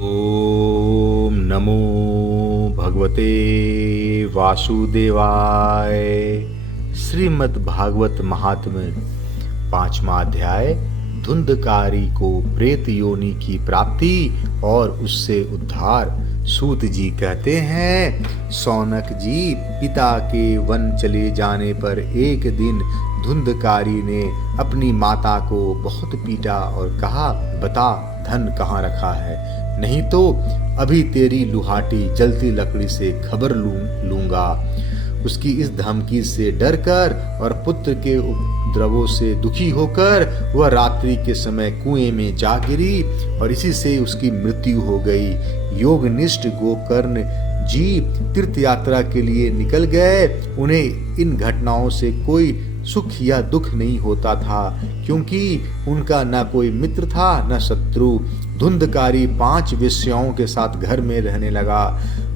ओम नमो भगवते वासुदेवाय। श्रीमद् भागवत महात्म्य 5वां अध्याय। धुंधकारी को प्रेत योनि की प्राप्ति और उससे उद्धार। सूत जी कहते हैं, सौनक जी, पिता के वन चले जाने पर एक दिन धुंधकारी ने अपनी माता को बहुत पीटा और कहा, बता धन कहाँ रखा है, नहीं तो अभी तेरी लुहाटी जलती लकड़ी से खबर लूंगा। उसकी इस धमकी से डरकर और पुत्र के उपद्रवों से दुखी होकर वह रात्रि के समय कुएं में जा गिरी और इसी से उसकी मृत्यु हो गई। योगनिष्ठ गोकर्ण जी तीर्थ यात्रा के लिए निकल गए। उन्हें इन घटनाओं से कोई सुख या दुख नहीं होता था, क्योंकि उनका न कोई मित्र था न शत्रु। धुंधकारी 5 वेश्याओं के साथ घर में रहने लगा।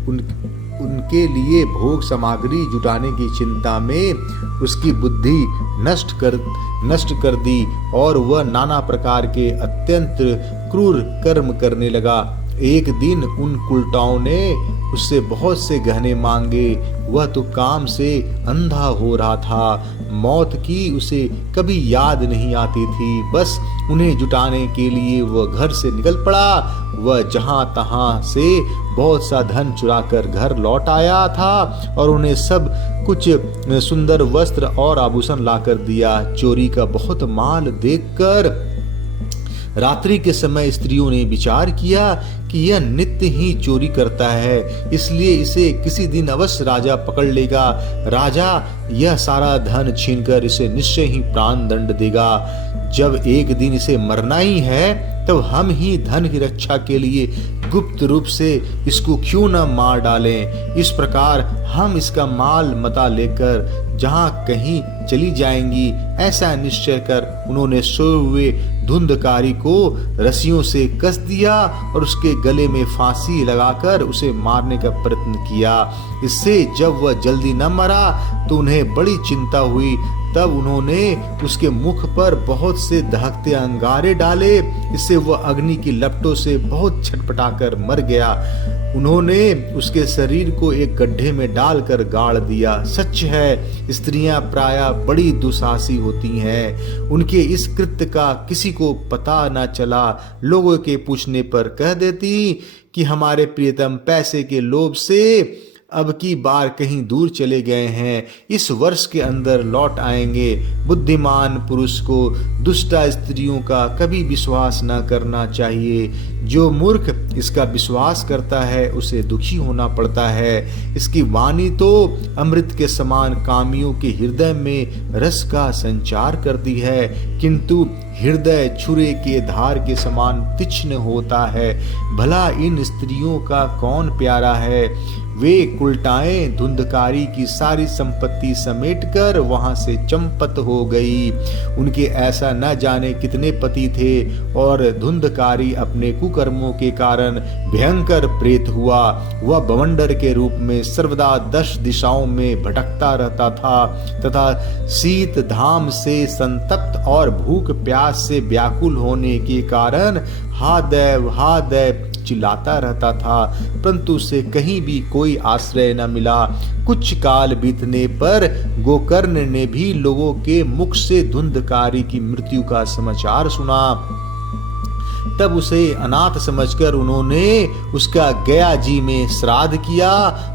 उनके लिए भोग सामग्री जुटाने की चिंता में उसकी बुद्धि नष्ट कर दी और वह नाना प्रकार के अत्यंत क्रूर कर्म करने लगा। एक दिन उन कुलटाओं ने उससे बहुत से गहने मांगे। वह तो काम से अंधा हो रहा था। मौत की उसे कभी याद नहीं आती थी। बस उन्हें जुटाने के लिए वह घर से निकल पड़ा। वह जहां तहां से बहुत सा धन चुराकर घर लौट आया था और उन्हें सब कुछ सुंदर वस्त्र और आभूषण लाकर दिया। चोरी का बहुत माल देखकर रात्रि के समय स्त्रियों ने विचार किया कि यह नित्य ही चोरी करता है, इसलिए इसे किसी दिन अवश्य राजा पकड़ लेगा। राजा यह सारा धन छीनकर इसे निश्चय ही प्राण दंड देगा। जब एक दिन इसे मरना ही है, तब हम ही धन की रक्षा के लिए गुप्त रूप से इसको क्यों न मार डालें। इस प्रकार हम इसका माल मता लेकर जहां कहीं चली जाएंगी, ऐसा निश्चय कर उन्होंने सोए हुए धुंधकारी को रस्सियों से कस दिया और उसके गले में फांसी लगाकर उसे मारने का प्रयत्न किया। इससे जब वह जल्दी न मरा तो उन्हें बड़ी चिंता हुई। तब उन्होंने उसके मुख पर बहुत से दहकते अंगारे डाले। इससे वह अग्नि की लपटों से बहुत छटपटाकर मर गया। उन्होंने उसके शरीर को एक गड्ढे में डालकर गाड़ दिया। सच है, स्त्रियां प्रायः बड़ी दुस्साहसी होती हैं। उनके इस कृत्य का किसी को पता न चला। लोगों के पूछने पर कह देती कि हमारे प्रियतम पैसे के लोभ से अब की बार कहीं दूर चले गए हैं, इस वर्ष के अंदर लौट आएंगे। बुद्धिमान पुरुष को दुष्टा स्त्रियों का कभी विश्वास न करना चाहिए। जो मूर्ख इसका विश्वास करता है उसे दुखी होना पड़ता है। इसकी वाणी तो अमृत के समान कामियों के हृदय में रस का संचार करती है, किंतु हृदय छुरे के धार के समान तीक्ष्ण होता है। भला इन स्त्रियों का कौन प्यारा है। वे कुलटाएं धुंधकारी की सारी संपत्ति समेटकर वहां से चंपत हो गई। उनके ऐसा न जाने कितने पति थे और धुंधकारी अपने कुकर्मों के कारण भयंकर प्रेत हुआ। वह बवंडर के रूप में सर्वदा 10 दिशाओं में भटकता रहता था तथा शीत धाम से संतप्त और भूख प्यास से व्याकुल होने के कारण हा दैव चिल्लाता रहता था, परंतु उसे कहीं भी कोई आश्रय न मिला। कुछ काल बीतने पर गोकर्ण ने भी लोगों के मुख से धुंधकारी की मृत्यु का समाचार सुना। तब उसे अनाथ समझकर उन्होंने उसका गया जी में श्राद्ध किया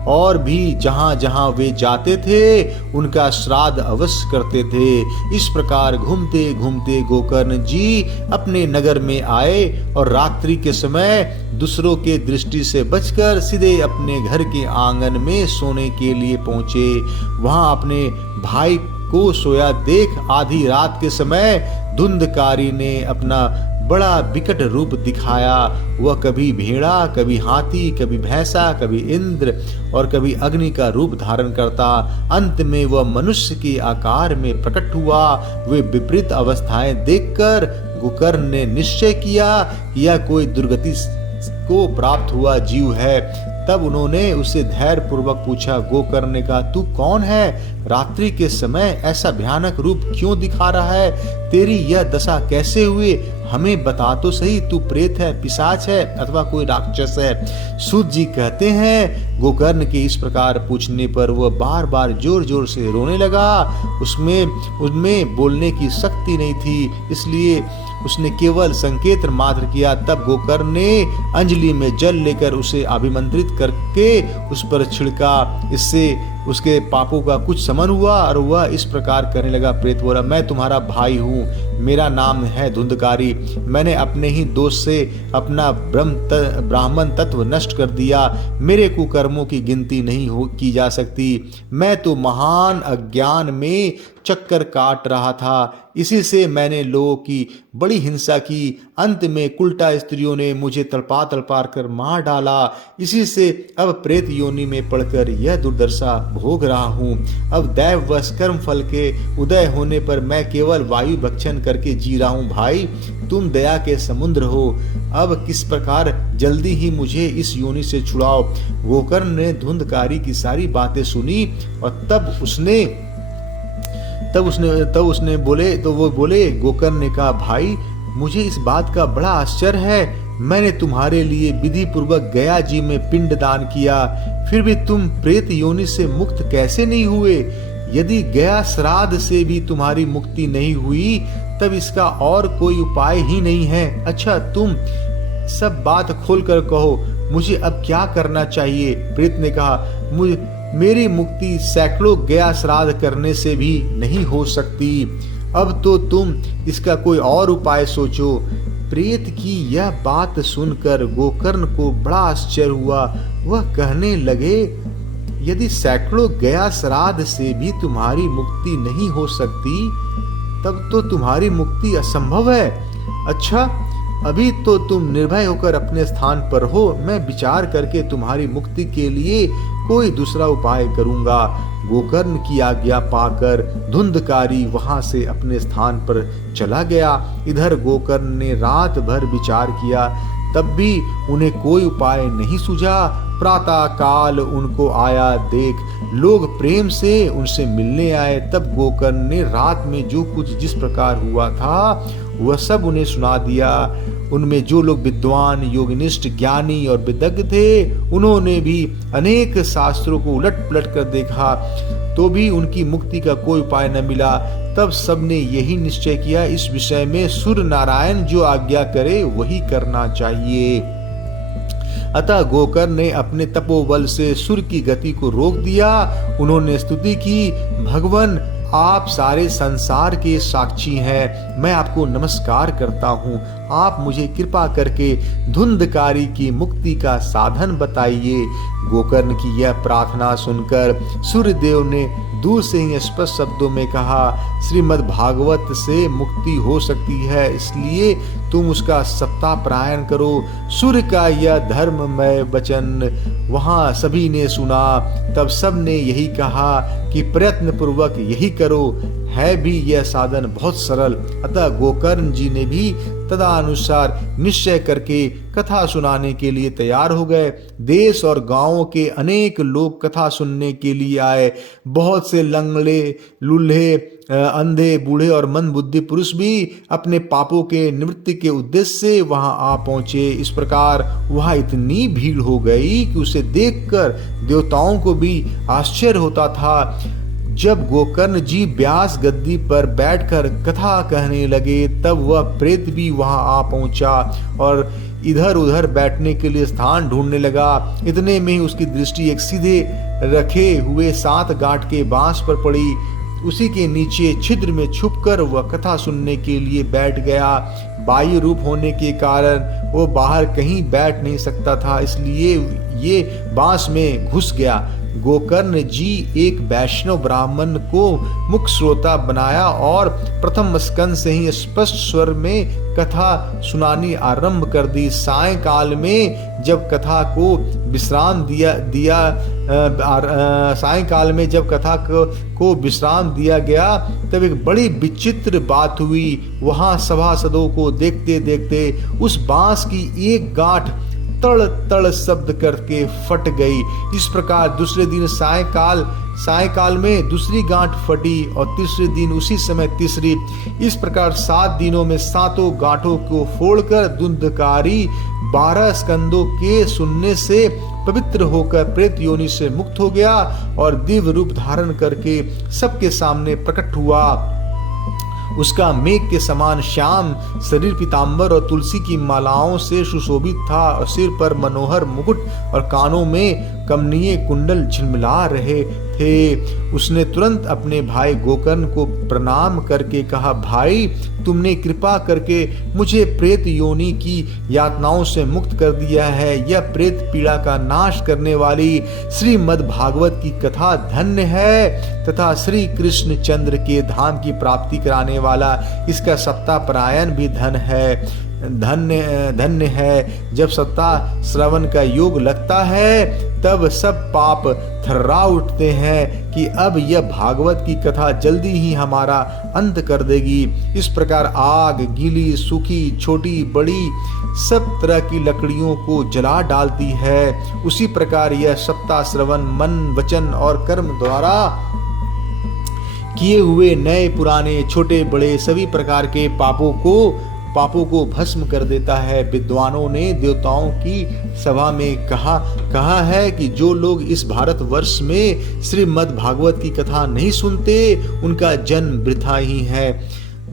और भी जहां जहां वे जाते थे उनका श्राद्ध अवश्य करते थे। इस प्रकार घूमते घूमते गोकर्ण जी अपने नगर में आए और रात्रि के समय दूसरों के दृष्टि से बचकर सीधे अपने घर के आंगन में सोने के लिए पहुंचे। वहां अपने भाई को सोया देख आधी रात के समय धुंधकारी ने अपना बड़ा विकट रूप दिखाया। वह कभी भेड़ा, कभी हाथी, कभी भैंसा, कभी इंद्र और कभी अग्नि का रूप धारण करता। अंत में वह मनुष्य के आकार में प्रकट हुआ। वे विपरीत अवस्थाएं देखकर गोकर्ण ने निश्चय किया कि यह कोई दुर्गति को प्राप्त हुआ जीव है। तब उन्होंने उससे धैर्य पूर्वक पूछा, गोकर्ण ने कहा, तू कौन है? रात्रि के समय ऐसा भयानक रूप क्यों दिखा रहा है? तेरी यह दशा कैसे हुई? हमें बता तो सही, तू प्रेत है, पिशाच है अथवा कोई राक्षस है। सूत जी कहते हैं, गोकर्ण के इस प्रकार पूछने पर वह बार बार जोर जोर से रोने लगा। उसमें बोलने की शक्ति नहीं थी, इसलिए उसने केवल संकेत मात्र किया। तब गोकर्ण ने अंजलि में जल लेकर उसे अभिमंत्रित करके उस पर छिड़का। इससे उसके पापों का कुछ शमन हुआ और वह इस प्रकार करने लगा। प्रेत बोला, मैं तुम्हारा भाई हूँ, मेरा नाम है धुंधकारी। मैंने अपने ही दोष से अपना ब्राह्मण तत्व नष्ट कर दिया। मेरे कुकर्मों की गिनती नहीं की जा सकती। मैं तो महान अज्ञान में चक्कर काट रहा था, इसी से मैंने लोगों की बड़ी हिंसा की। अंत में कुल्टा स्त्रियों ने मुझे तलपा तलपा कर मार डाला। इसी से अब प्रेत योनि में पड़कर यह दुर्दशा भोग रहा हूँ। अब दैववश कर्म फल के उदय होने पर मैं केवल वायु भक्षण करके जी रहा हूँ। भाई, तुम दया के समुद्र हो, अब किस प्रकार जल्दी ही मुझे इस योनि से छुड़ाओ। गोकर्ण ने धुंधकारी की सारी बातें सुनी और तब उसने बोले, गोकर्ण ने कहा, भाई मुझे इस बात का बड़ा आश्चर्य है। मैंने तुम्हारे लिए विधि पूर्वक गया जी में पिंड दान किया, फिर भी तुम प्रेत योनि से मुक्त कैसे नहीं हुए? यदि गया श्राद्ध से भी तुम्हारी मुक्ति नहीं हुई, तब इसका और कोई उपाय ही नहीं है। अच्छा, तुम सब बात खोल कर कहो, मुझे अब क्या करना चाहिए? प्रेत ने कहा, मेरी मुक्ति सैकड़ों गया श्राद्ध करने से भी नहीं हो सकती। अब तो तुम इसका कोई और उपाय सोचो। प्रेत की यह बात सुनकर गोकर्ण को बड़ा आश्चर्य हुआ। वह कहने लगे, यदि सैकड़ों गया श्राद्ध से भी तुम्हारी मुक्ति नहीं हो सकती, तब तो तुम्हारी मुक्ति असंभव है। अच्छा, अभी तो तुम निर्भय होकर अपने स्थान पर हो, मैं विचार करके तुम्हारी मुक्ति के लिए कोई दूसरा उपाय करूंगा। गोकर्ण की आज्ञा पाकर धुंधकारी वहां से अपने स्थान पर चला गया। इधर गोकर्ण ने रात भर विचार किया, तब भी उन्हें कोई उपाय नहीं सूझा। प्रातः काल उनको आया देख लोग प्रेम से उनसे मिलने आए। तब गोकर्ण ने रात में जो कुछ जिस प्रकार हुआ था वह सब उन्हें सुना दिया। उनमें जो लोग विद्वान, योगनिष्ठ, ज्ञानी और विदग्ध थे, उन्होंने भी अनेक शास्त्रों को उलट पलट कर देखा, तो भी उनकी मुक्ति का कोई उपाय न मिला। तब सबने यही निश्चय किया, इस विषय में सूर्य नारायण जो आज्ञा करे वही करना चाहिए। अतः गोकर्ण ने अपने तपोबल से सूर्य की गति को रोक दिया। उन्होंने स्तुति की, भगवान आप सारे संसार के साक्षी हैं, मैं आपको नमस्कार करता हूँ। आप मुझे कृपा करके धुंधकारी की मुक्ति का साधन बताइए। गोकर्ण की यह प्रार्थना सुनकर सूर्यदेव ने दूर से ही स्पष्ट शब्दों में कहा, श्रीमद् भागवत से मुक्ति हो सकती है, इसलिए तुम उसका सप्ताह पारायण करो। सूर्य का यह धर्ममय वचन वहां सभी ने सुना। तब सब ने यही कहा कि प्रयत्न पूर्वक यही करो, है भी यह साधन बहुत सरल। अतः गोकर्ण जी ने भी तदनुसार निश्चय करके कथा सुनाने के लिए तैयार हो गए। देश और गांवों के अनेक लोग कथा सुनने के लिए आए। बहुत से लंगड़े, लूल्हे, अंधे, बूढ़े और मंदबुद्धि पुरुष भी अपने पापों के निवृत्ति के उद्देश्य से वहां आ पहुंचे। इस प्रकार वहां इतनी भीड़ हो गई कि उसे देखकर देवताओं को भी आश्चर्य होता था। जब गोकर्ण जी व्यास गद्दी पर बैठकर कथा कहने लगे, तब वह प्रेत भी वहां आ पहुंचा और इधर उधर बैठने के लिए स्थान ढूंढने लगा। इतने में ही उसकी दृष्टि एक सीधे रखे हुए 7 गांठ के बांस पर पड़ी। उसी के नीचे छिद्र में छुपकर वह कथा सुनने के लिए बैठ गया। वायु रूप होने के कारण वो बाहर कहीं बैठ नहीं सकता था, इसलिए ये बांस में घुस गया। गोकर्ण जी एक वैष्णव ब्राह्मण को मुख्य श्रोता बनाया और प्रथम स्कंद से ही स्पष्ट स्वर में कथा सुनानी आरंभ कर दी। सायंकाल में जब कथा को विश्राम दिया गया, तब एक बड़ी विचित्र बात हुई। वहां सभासदों को देखते देखते उस बांस की एक गांठ तड़ तड़ शब्द करके फट गई। इस प्रकार दूसरे दिन सायकाल में दूसरी गांठ फटी और तीसरे दिन उसी समय तीसरी। इस प्रकार 7 दिनों में 7 गांठों को फोड़कर धुंधकारी 12 स्कंदों के सुनने से पवित्र होकर प्रेत योनि से मुक्त हो गया और दिव्य रूप धारण करके सबके सामने प्रकट हुआ। उसका मेघ के समान श्याम शरीर पीतांबर और तुलसी की मालाओं से सुशोभित था और सिर पर मनोहर मुकुट और कानों में कमनीय कुंडल झिलमिला रहे थे। उसने तुरंत अपने भाई गोकर्ण को प्रणाम करके कहा, भाई तुमने कृपा करके मुझे प्रेत योनि की यातनाओं से मुक्त कर दिया है। यह प्रेत पीड़ा का नाश करने वाली श्रीमद् भागवत की कथा धन्य है तथा श्री कृष्ण चंद्र के धाम की प्राप्ति कराने वाला इसका सप्ताह भी धन्य है। जब सप्ताह श्रवण का योग लगता है तब सब पाप थर्रा उठते हैं कि अब यह भागवत की कथा जल्दी ही हमारा अंत कर देगी। इस प्रकार आग गीली सूखी छोटी बड़ी सब तरह की लकड़ियों को जला डालती है, उसी प्रकार यह सप्ताह श्रवण मन वचन और कर्म द्वारा किए हुए नए पुराने छोटे बड़े सभी प्रकार के पापों को भस्म कर देता है। विद्वानों ने देवताओं की सभा में कहा है कि जो लोग इस भारतवर्ष में श्रीमद् भागवत की कथा नहीं सुनते उनका जन्म वृथा ही है।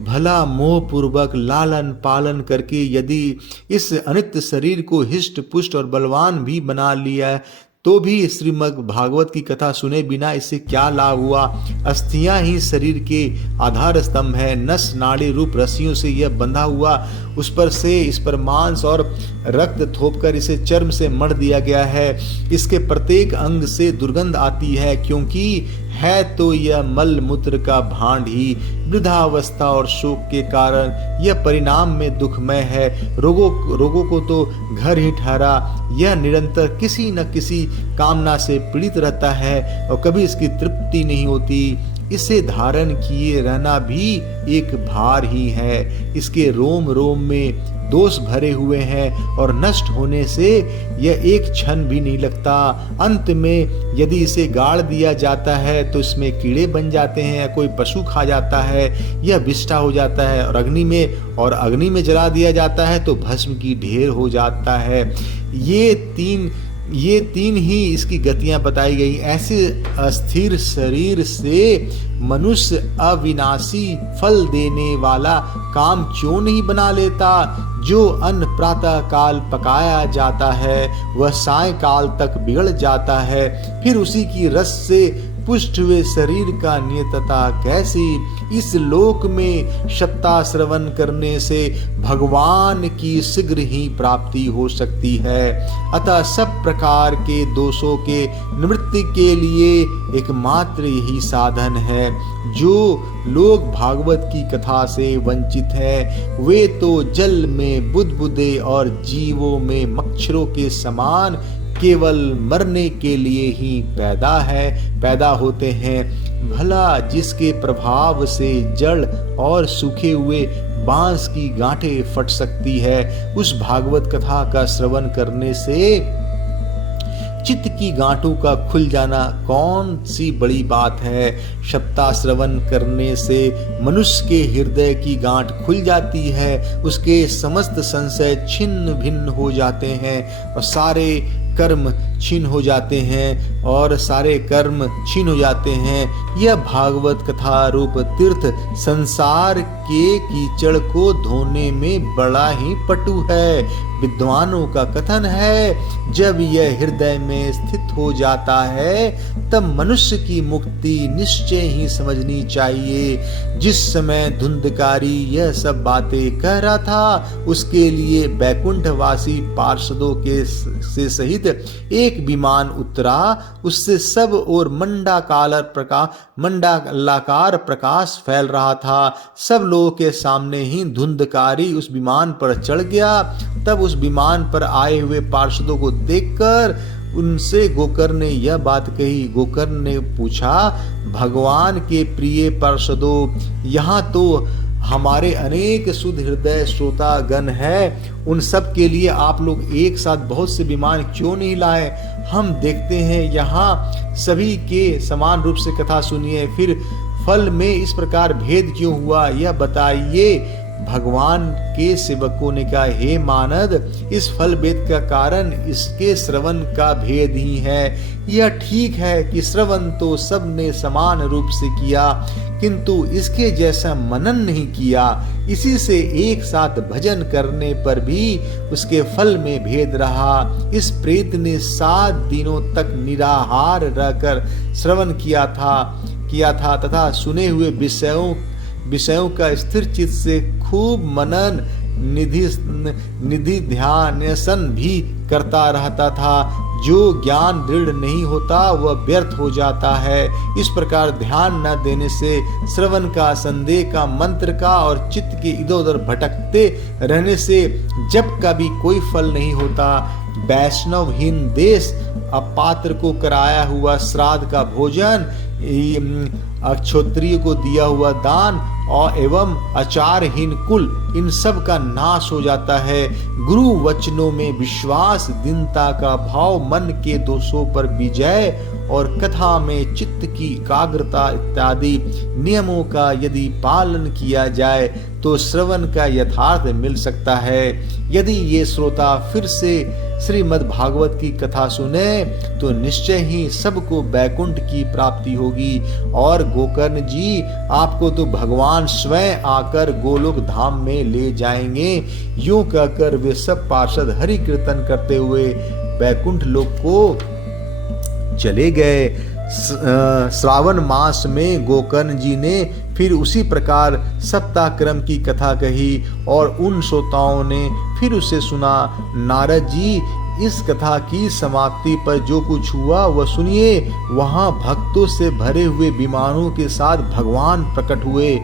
भला मोह पूर्वक लालन पालन करके यदि इस अनित्य शरीर को हिष्ट पुष्ट और बलवान भी बना लिया तो भी श्रीमद् भागवत की कथा सुने बिना इससे क्या लाभ हुआ। अस्थियां ही शरीर के आधार स्तंभ है। नस नाड़ी रूप रस्सियों से यह बंधा हुआ, उस पर मांस और रक्त थोपकर इसे चर्म से मढ़ दिया गया है। इसके प्रत्येक अंग से दुर्गंध आती है, क्योंकि है तो यह मल मूत्र का भांड ही। वृद्धावस्था और शोक के कारण यह परिणाम में दुखमय है। रोगों को तो घर ही ठहरा, यह निरंतर किसी न किसी कामना से पीड़ित रहता है और कभी इसकी तृप्ति नहीं होती। इसे धारण किए रहना भी एक भार ही है। इसके रोम रोम में दोष भरे हुए हैं और नष्ट होने से यह एक क्षण भी नहीं लगता। अंत में यदि इसे गाड़ दिया जाता है तो इसमें कीड़े बन जाते हैं या कोई पशु खा जाता है, यह विष्ठा हो जाता है और अग्नि में जला दिया जाता है तो भस्म की ढेर हो जाता है। ये तीन ही इसकी गतियां बताई गई। ऐसे अस्थिर शरीर से मनुष्य अविनाशी फल देने वाला काम क्यों नहीं बना लेता। जो अन्न प्रातः काल पकाया जाता है वह सायंकाल तक बिगड़ जाता है, फिर उसी की रस से पुष्ट हुए शरीर का नियतता कैसी। इस लोक में सप्ताह श्रवण करने से भगवान की शीघ्र ही प्राप्ति हो सकती है। अतः सब प्रकार के दोषों के निवृत्ति के लिए एकमात्र यही साधन है। जो लोग भागवत की कथा से वंचित हैं वे तो जल में बुदबुदे और जीवों में मच्छरों के समान केवल मरने के लिए ही पैदा होते हैं। भला जिसके प्रभाव से जड़ और सूखे हुए बांस की गांठें फट सकती है, उस भागवत कथा का श्रवण करने से चित्त की गांठों का खुल जाना कौन सी बड़ी बात है। सप्ताह श्रवण करने से मनुष्य के हृदय की गांठ खुल जाती है, उसके समस्त संशय छिन्न भिन्न हो जाते हैं और सारे कर्म छीन हो जाते हैं। यह भागवत कथा रूप तीर्थ संसार के कीचड़ को धोने में बड़ा ही पटु है। विद्वानों का कथन है, जब यह हृदय में स्थित हो जाता है तब मनुष्य की मुक्ति निश्चय ही समझनी चाहिए। जिस समय धुंधकारी यह सब बातें कह रहा था उसके लिए बैकुंठवासी पार्षदों के से सहित एक विमान उतरा। उससे सब और मंडलाकार प्रकाश फैल रहा था। सब लोगों के सामने ही धुंधकारी उस विमान पर चढ़ गया। तब उस विमान पर आए हुए पार्षदों को देखकर उनसे गोकर्ण ने यह बात कही। गोकर्ण ने पूछा, भगवान के प्रिय पार्षदों, यहाँ तो हमारे अनेक शुद्ध हृदय श्रोतागण हैं, उन सब के लिए आप लोग एक साथ बहुत से विमान क्यों नहीं लाए? हम देखते हैं यहाँ सभी के समान रूप से कथा सुनिए, फिर फल में इस प्रकार भेद क्यों हुआ यह बताइए। भगवान के सेवकों ने कहा, हे मानद, इस फल भेद का कारण इसके श्रवण का भेद ही है। यह ठीक है कि श्रवण तो सबने समान रूप से किया, किंतु इसके जैसा मनन नहीं किया। इसी से एक साथ भजन करने पर भी उसके फल में भेद रहा। इस प्रेत ने 7 दिनों तक निराहार रहकर श्रवण किया था तथा सुने हुए विषयों का स्थिर चित्त से खूब मनन निधि ध्यान भी करता रहता था। जो ज्ञान दृढ़ नहीं होता वह व्यर्थ हो जाता है। इस प्रकार ध्यान न देने से, श्रवण का, संदेह का, मंत्र का और चित्त के इधर उधर भटकते रहने से जब का भी कोई फल नहीं होता। वैष्णवहीन देश, अपात्र को कराया हुआ श्राद्ध का भोजन, अक्षोत्रिय को दिया हुआ दान और एवं आचारहीन कुल, इन सब का नाश हो जाता है। गुरु वचनों में विश्वास, दीनता का भाव, मन के दोषों पर विजय और कथा में चित्त की एकाग्रता इत्यादि नियमों का यदि पालन किया जाए तो श्रवण का यथार्थ मिल सकता है। यदि ये श्रोता फिर से श्रीमद् भागवत की कथा सुने तो निश्चय ही सबको बैकुंठ की प्राप्ति होगी। और गोकर्ण जी, आपको तो भगवान स्वयं आकर गोलोक धाम में ले जाएंगे। यूं कहकर वे सब पार्षद हरि कीर्तन करते हुए बैकुंठ लोक को चले गए। श्रावण मास में गोकर्ण जी ने फिर उसी प्रकार सप्ताह क्रम की कथा कही और उन श्रोताओं ने फिर उसे सुना। नारद जी, इस कथा की समाप्ति पर जो कुछ हुआ वह सुनिए। वहां भक्तों से भरे हुए विमानों के साथ भगवान प्रकट हुए।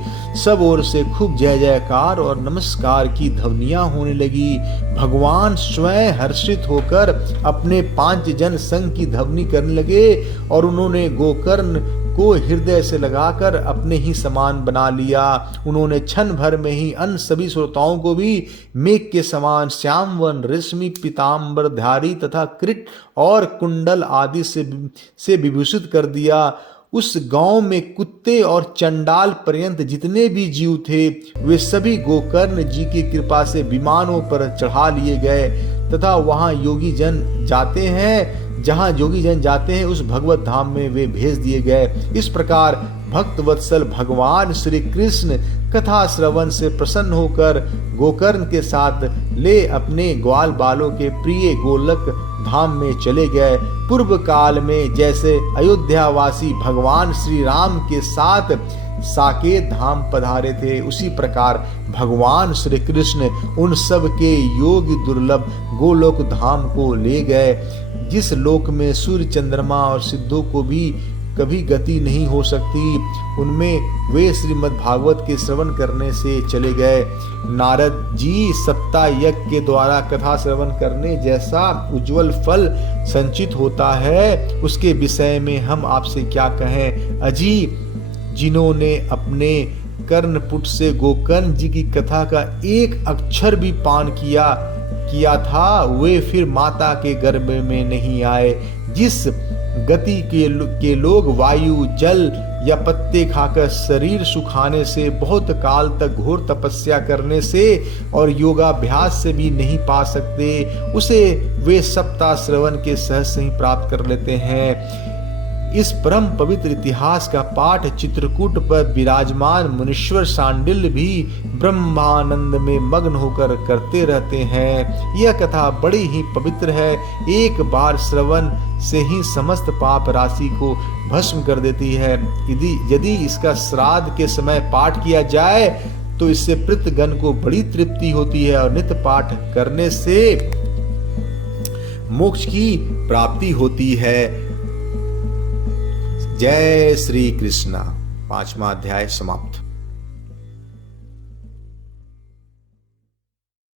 सब ओर से खूब जय जयकार और नमस्कार की ध्वनियां होने लगी। भगवान स्वयं हर्षित होकर अपने 5 जन संघ की ध्वनि करने लगे और उन्होंने गोकर्ण को हृदय से लगाकर अपने ही समान बना लिया। उन्होंने क्षण भर में ही अन्य सभी श्रोताओं को भी मेघ के समान श्यामवन, रेशमी पीताम्बरधारी तथा कृट और कुंडल आदि से विभूषित कर दिया। उस गांव में कुत्ते और चंडाल पर्यंत जितने भी जीव थे वे सभी गोकर्ण जी की कृपा से विमानों पर चढ़ा लिए गए तथा वहां योगी जन जाते हैं, जहां योगी जन जाते हैं उस भगवत धाम में वे भेज दिए गए। इस प्रकार भक्त वत्सल भगवान श्री कृष्ण कथा श्रवण से प्रसन्न होकर गोकर्ण के साथ ले अपने ग्वाल बालों के प्रिय गोलक धाम में चले गए। पूर्व काल में जैसे अयोध्यावासी भगवान श्री राम के साथ साकेत धाम पधारे थे, उसी प्रकार भगवान श्री कृष्ण उन सब के योगी दुर्लभ गोलोक धाम को ले गए, जिस लोक में सूर्य, चंद्रमा और सिद्धों को भी कभी गति नहीं हो सकती। उनमें वे श्रीमद् भागवत के श्रवण करने से चले गए। नारद जी, सप्ताह यज्ञ के द्वारा कथा श्रवण करने जैसा उज्जवल फल संचित होता है, उसके विषय में हम आपसे क्या कहें। अजी, जिन्होंने अपने कर्णपुट से गोकर्ण जी की कथा का एक अक्षर भी पान किया था, वे फिर माता के गर्भ में नहीं आए। जिस गति के लोग वायु, जल या पत्ते खाकर शरीर सुखाने से, बहुत काल तक घोर तपस्या करने से और योगाभ्यास से भी नहीं पा सकते, उसे वे सप्ताह श्रवण के सहज ही प्राप्त कर लेते हैं। इस परम पवित्र इतिहास का पाठ चित्रकूट पर विराजमान मुनीश्वर सांडिल्य भी ब्रह्मानंद में मग्न होकर करते रहते हैं। यह कथा बड़ी ही पवित्र है, एक बार श्रवण से ही समस्त पाप राशि को भस्म कर देती है। यदि इसका श्राद्ध के समय पाठ किया जाए तो इससे पितृगण को बड़ी तृप्ति होती है और नित्य पाठ करने से मोक्ष की प्राप्ति होती है। जय श्री कृष्ण। 5वां अध्याय समाप्त।